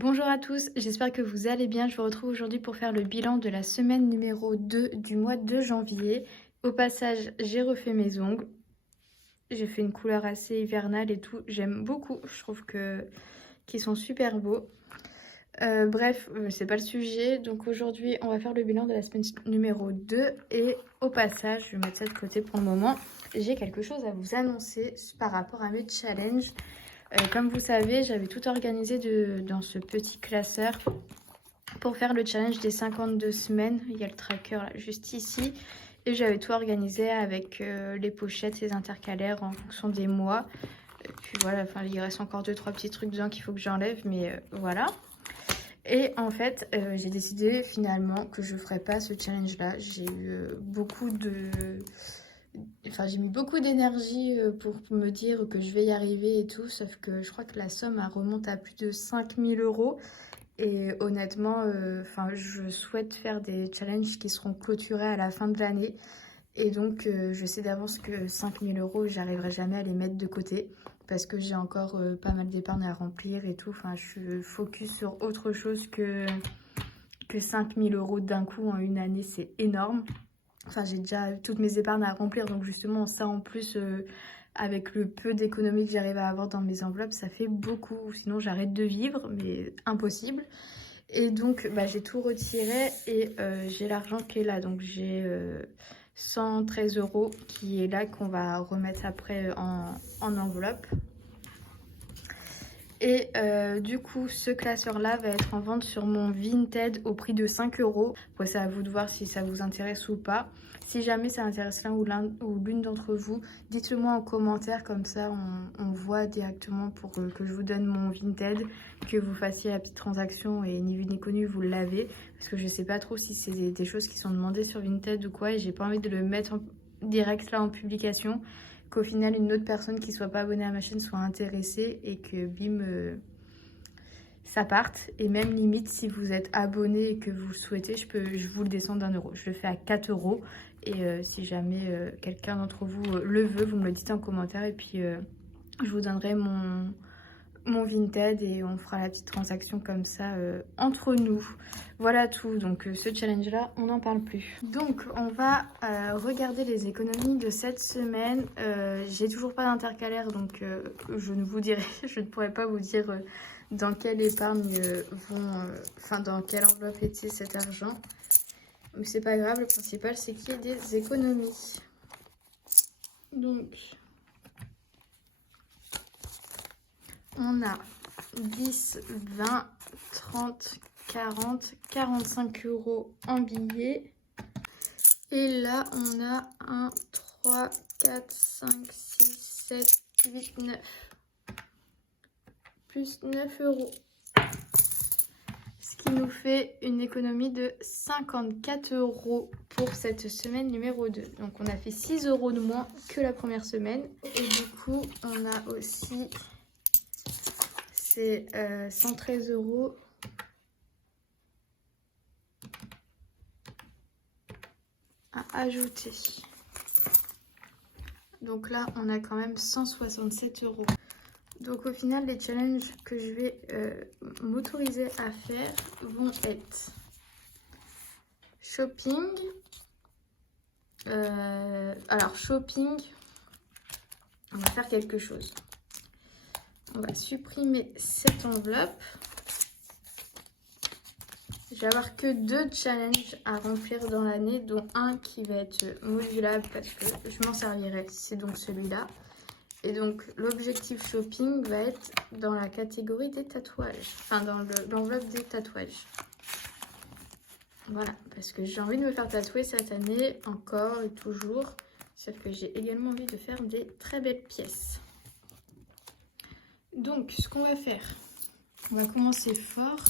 Bonjour à tous, j'espère que vous allez bien. Je vous retrouve aujourd'hui pour faire le bilan de la semaine numéro 2 du mois de janvier. Au passage, j'ai refait mes ongles. J'ai fait une couleur assez hivernale et tout. J'aime beaucoup, je trouve qu'ils sont super beaux. Bref, c'est pas le sujet. Donc aujourd'hui, on va faire le bilan de la semaine numéro 2. Et au passage, je vais mettre ça de côté pour le moment. J'ai quelque chose à vous annoncer par rapport à mes challenges. Comme vous savez, j'avais tout organisé dans ce petit classeur pour faire le challenge des 52 semaines. Il y a le tracker là, juste ici. Et j'avais tout organisé avec les pochettes, les intercalaires en fonction des mois. Et puis voilà, enfin, il reste encore 2-3 petits trucs dedans qu'il faut que j'enlève, mais voilà. Et en fait, j'ai décidé finalement que je ne ferais pas ce challenge-là. J'ai eu beaucoup de... Enfin, j'ai mis beaucoup d'énergie pour me dire que je vais y arriver et tout, sauf que je crois que la somme elle remonte à plus de 5000 euros. Et honnêtement, je souhaite faire des challenges qui seront clôturés à la fin de l'année. Et donc, je sais d'avance que 5000 euros, j'arriverai jamais à les mettre de côté parce que j'ai encore pas mal d'épargne à remplir et tout. Enfin, je suis focus sur autre chose que 5000 euros d'un coup en une année, c'est énorme. Enfin, j'ai déjà toutes mes épargnes à remplir, donc justement, ça en plus, avec le peu d'économies que j'arrive à avoir dans mes enveloppes, ça fait beaucoup. Sinon, j'arrête de vivre, mais impossible. Et donc, j'ai tout retiré et j'ai l'argent qui est là. Donc, j'ai 113 euros qui est là, qu'on va remettre après en enveloppe. Et du coup, ce classeur-là va être en vente sur mon Vinted au prix de 5 euros. Après, c'est à vous de voir si ça vous intéresse ou pas. Si jamais ça intéresse l'un ou l'une d'entre vous, dites-le moi en commentaire, comme ça on voit directement pour que je vous donne mon Vinted, que vous fassiez la petite transaction et ni vu ni connu vous l'avez. Parce que je sais pas trop si c'est des choses qui sont demandées sur Vinted ou quoi, et j'ai pas envie de le mettre direct là en publication, qu'au final une autre personne qui soit pas abonnée à ma chaîne soit intéressée et que bim ça parte. Et même limite, si vous êtes abonné et que vous le souhaitez, je vous le descends d'1 euro. Je le fais à 4 euros. Et si jamais quelqu'un d'entre vous le veut, vous me le dites en commentaire. Et puis je vous donnerai mon Vinted et on fera la petite transaction comme ça entre nous. Voilà tout. Donc ce challenge là, on n'en parle plus. Donc on va regarder les économies de cette semaine. J'ai toujours pas d'intercalaire, donc je ne vous dirai, je ne pourrai pas vous dire dans quelle épargne dans quelle enveloppe était cet argent. Mais c'est pas grave, le principal c'est qu'il y ait des économies. Donc on a 10, 20, 30, 40, 45 euros en billets. Et là, on a 1, 3, 4, 5, 6, 7, 8, 9. Plus 9 euros. Ce qui nous fait une économie de 54 euros pour cette semaine numéro 2. Donc on a fait 6 euros de moins que la première semaine. Et du coup, on a aussi... C'est 113 euros à ajouter. Donc là, on a quand même 167 euros. Donc au final, les challenges que je vais m'autoriser à faire vont être shopping. Alors shopping, on va faire quelque chose. On va supprimer cette enveloppe. Je vais avoir que 2 challenges à remplir dans l'année, dont un qui va être modulable parce que je m'en servirai. C'est donc celui-là. Et donc l'objectif shopping va être dans la catégorie des tatouages. Enfin dans l'enveloppe des tatouages. Voilà, parce que j'ai envie de me faire tatouer cette année, encore et toujours. Sauf que j'ai également envie de faire des très belles pièces. Donc ce qu'on va faire, on va commencer fort.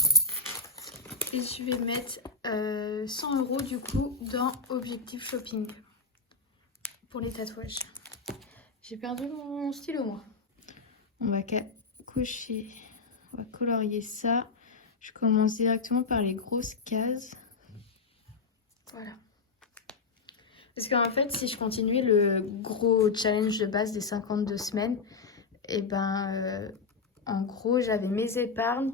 Et je vais mettre 100 euros du coup dans objectif shopping pour les tatouages. J'ai perdu mon stylo moi. On va cocher, on va colorier ça. Je commence directement par les grosses cases. Voilà. Parce qu'en fait, si je continuais le gros challenge de base des 52 semaines, et en gros, j'avais mes épargnes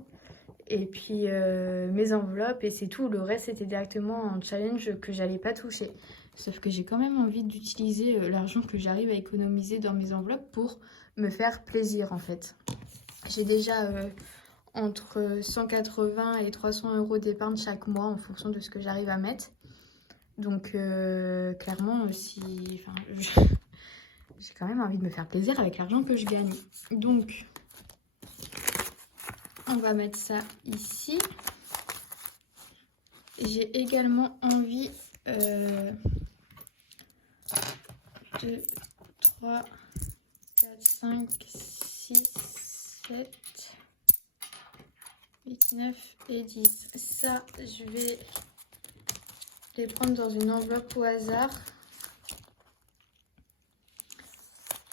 et puis mes enveloppes et c'est tout. Le reste c'était directement un challenge que j'allais pas toucher. Sauf que j'ai quand même envie d'utiliser l'argent que j'arrive à économiser dans mes enveloppes pour me faire plaisir en fait. J'ai déjà entre 180 et 300 euros d'épargne chaque mois en fonction de ce que j'arrive à mettre. Donc clairement, enfin, j'ai quand même envie de me faire plaisir avec l'argent que je gagne. Donc on va mettre ça ici. J'ai également envie 2, 3, 4, 5, 6, 7, 8, 9 et 10. Ça, je vais les prendre dans une enveloppe au hasard.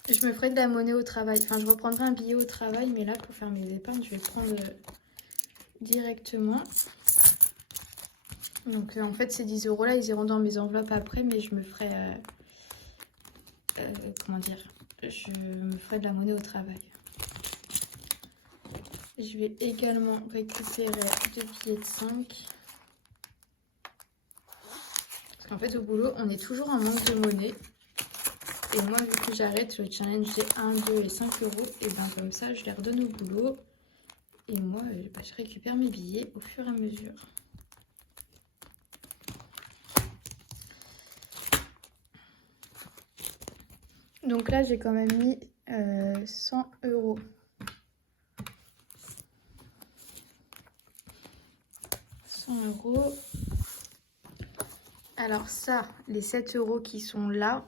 Je me ferai de la monnaie au travail. Enfin, je reprendrai un billet au travail, mais là, pour faire mes épargnes, je vais le prendre directement. Donc, en fait, ces 10 euros là, ils iront dans mes enveloppes après, mais je me ferai... comment dire? Je me ferai de la monnaie au travail. Je vais également récupérer 2 billets de 5. Parce qu'en fait, au boulot, on est toujours en manque de monnaie. Et moi, vu que j'arrête le challenge des 1, 2 et 5 euros, et bien comme ça, je les redonne au boulot. Et moi, je récupère mes billets au fur et à mesure. Donc là, j'ai quand même mis 100 euros. Alors ça, les 7 euros qui sont là,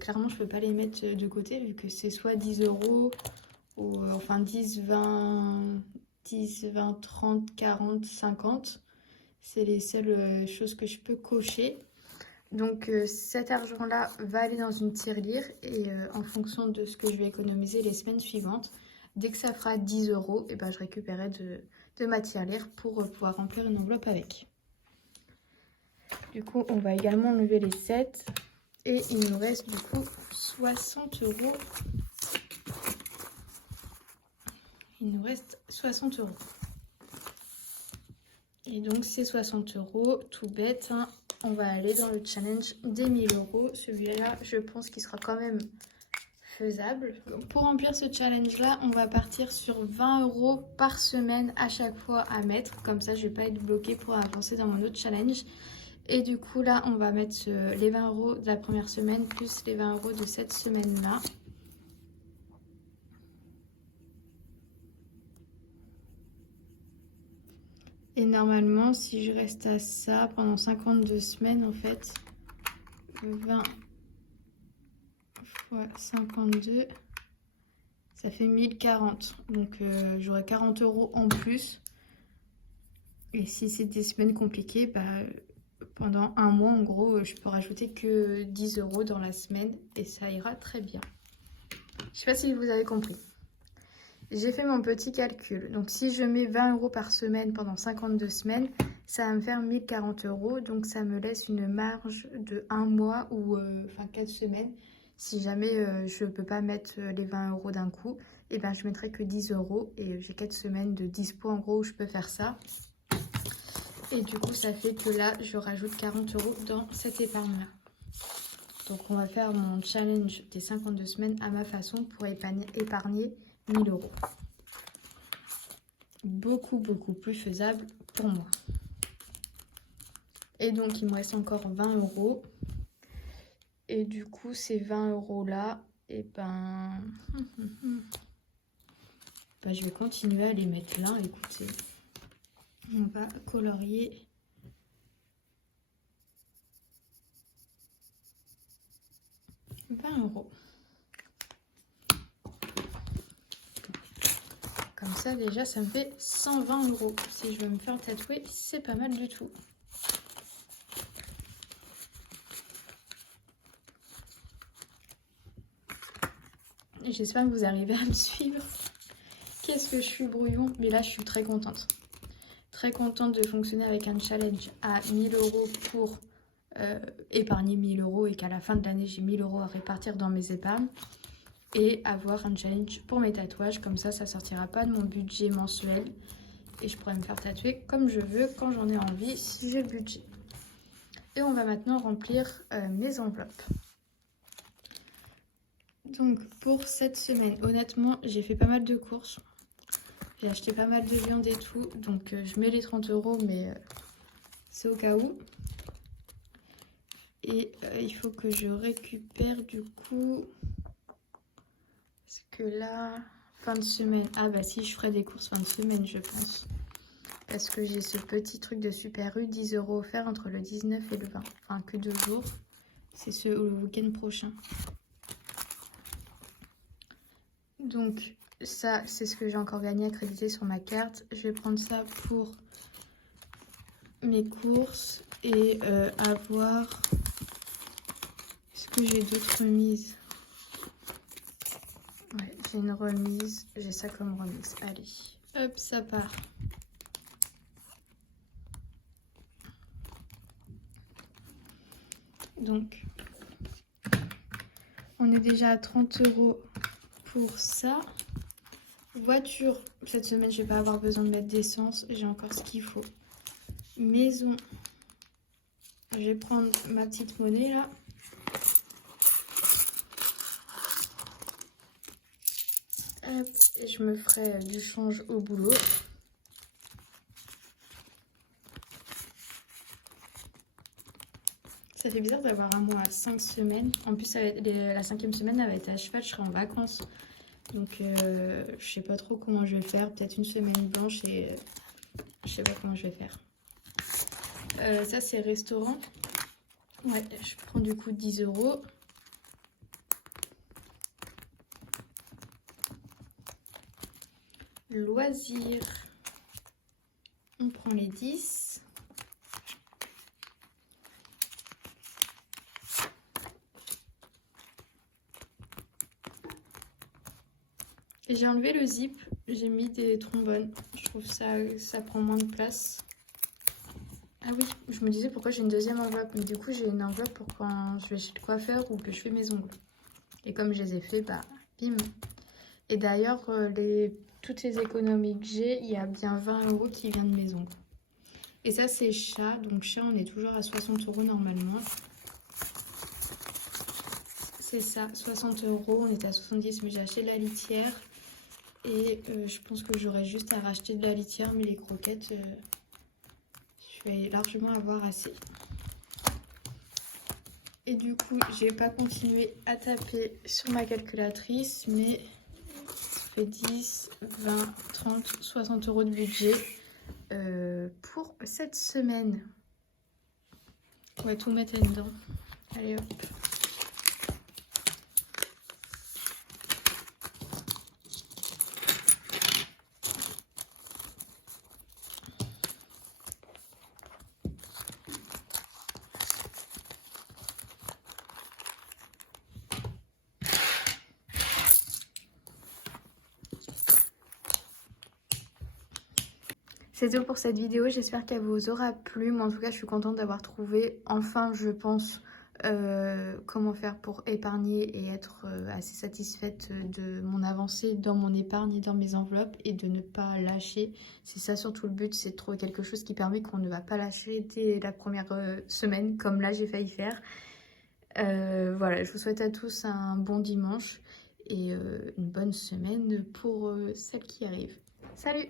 clairement je peux pas les mettre de côté vu que c'est soit 10 euros ou enfin 10, 20, 10, 20, 30, 40, 50. C'est les seules choses que je peux cocher. Donc cet argent-là va aller dans une tirelire et en fonction de ce que je vais économiser les semaines suivantes, dès que ça fera 10 euros, et ben, je récupérerai de ma tirelire pour pouvoir remplir une enveloppe avec. Du coup, on va également enlever les 7 et il nous reste du coup 60 euros. Il nous reste 60 euros. Et donc ces 60 euros, tout bête, hein, on va aller dans le challenge des 1000 euros. Celui-là, je pense qu'il sera quand même faisable. Donc, pour remplir ce challenge-là, on va partir sur 20 euros par semaine à chaque fois à mettre. Comme ça, je ne vais pas être bloquée pour avancer dans mon autre challenge. Et du coup, là, on va mettre les 20 euros de la première semaine plus les 20 euros de cette semaine-là. Et normalement, si je reste à ça pendant 52 semaines, en fait, 20 fois 52, ça fait 1040. Donc, j'aurai 40 euros en plus. Et si c'est des semaines compliquées, bah, pendant un mois, en gros, je peux rajouter que 10 euros dans la semaine et ça ira très bien. Je sais pas si vous avez compris. J'ai fait mon petit calcul. Donc, si je mets 20 euros par semaine pendant 52 semaines, ça va me faire 1040 euros. Donc, ça me laisse une marge de 1 mois ou 4 semaines. Si jamais je ne peux pas mettre les 20 euros d'un coup, et ben, je mettrai que 10 euros. Et j'ai 4 semaines de dispo en gros où je peux faire ça. Et du coup, ça fait que là, je rajoute 40 euros dans cette épargne-là. Donc, on va faire mon challenge des 52 semaines à ma façon pour épargner 1000 euros. Beaucoup, beaucoup plus faisable pour moi. Et donc, il me reste encore 20 euros. Et du coup, ces 20 euros-là, et ben... je vais continuer à les mettre là. Écoutez, on va colorier. €20. Comme ça, déjà, ça me fait 120 euros. Si je veux me faire tatouer, c'est pas mal du tout. J'espère que vous arrivez à me suivre. Qu'est-ce que je suis brouillon, mais là, je suis très contente. Très contente de fonctionner avec un challenge à 1000 euros pour épargner 1000 euros et qu'à la fin de l'année, j'ai 1000 euros à répartir dans mes épargnes. Et avoir un challenge pour mes tatouages, comme ça sortira pas de mon budget mensuel. Et je pourrais me faire tatouer comme je veux, quand j'en ai envie, si j'ai le budget. Et on va maintenant remplir mes enveloppes. Donc pour cette semaine, honnêtement, j'ai fait pas mal de courses. J'ai acheté pas mal de viande et tout. Donc je mets les 30 €, mais c'est au cas où. Et il faut que je récupère du coup... Parce que là, fin de semaine... Ah bah si, je ferai des courses fin de semaine, je pense. Parce que j'ai ce petit truc de Super U, 10 € offert entre le 19 et le 20. Enfin, que 2 jours. C'est le week-end prochain. Donc, ça, c'est ce que j'ai encore gagné à créditer sur ma carte. Je vais prendre ça pour mes courses et avoir... Est-ce que j'ai d'autres remises? Ouais, j'ai une remise. J'ai ça comme remise. Allez, hop, ça part. Donc, on est déjà à 30 € pour ça. Voiture, cette semaine, je vais pas avoir besoin de mettre d'essence. J'ai encore ce qu'il faut. Maison, je vais prendre ma petite monnaie là. Hop, et je me ferai du change au boulot. Ça fait bizarre d'avoir un mois à 5 semaines. En plus, la 5e semaine, elle va être à cheval, je serai en vacances. Donc, je sais pas trop comment je vais faire. Peut-être une semaine blanche et je sais pas comment je vais faire. Ça, c'est restaurant. Ouais, je prends du coup 10 €. Loisirs. On prend les 10. Et j'ai enlevé le zip, j'ai mis des trombones. Je trouve ça prend moins de place. Ah oui, je me disais pourquoi j'ai une deuxième enveloppe. Mais du coup, j'ai une enveloppe pour quand je vais chez le coiffeur ou que je fais mes ongles. Et comme je les ai fait, bah, bim. Et d'ailleurs, toutes les économies que j'ai, il y a bien 20 € qui viennent de mes ongles. Et ça, c'est chat. Donc chat, on est toujours à 60 € normalement. C'est ça, 60 €. On était à 70, mais j'ai acheté de la litière. Et je pense que j'aurais juste à racheter de la litière, mais les croquettes, je vais largement avoir assez. Et du coup, je vais pas continuer à taper sur ma calculatrice, mais ça fait 10, 20, 30, 60 € de budget pour cette semaine. On va tout mettre là-dedans. Allez hop. C'est tout pour cette vidéo, j'espère qu'elle vous aura plu. Moi en tout cas je suis contente d'avoir trouvé enfin je pense comment faire pour épargner et être assez satisfaite de mon avancée dans mon épargne et dans mes enveloppes et de ne pas lâcher. C'est ça surtout le but, c'est de trouver quelque chose qui permet qu'on ne va pas lâcher dès la première semaine comme là j'ai failli faire. Voilà, je vous souhaite à tous un bon dimanche et une bonne semaine pour celle qui arrive. Salut!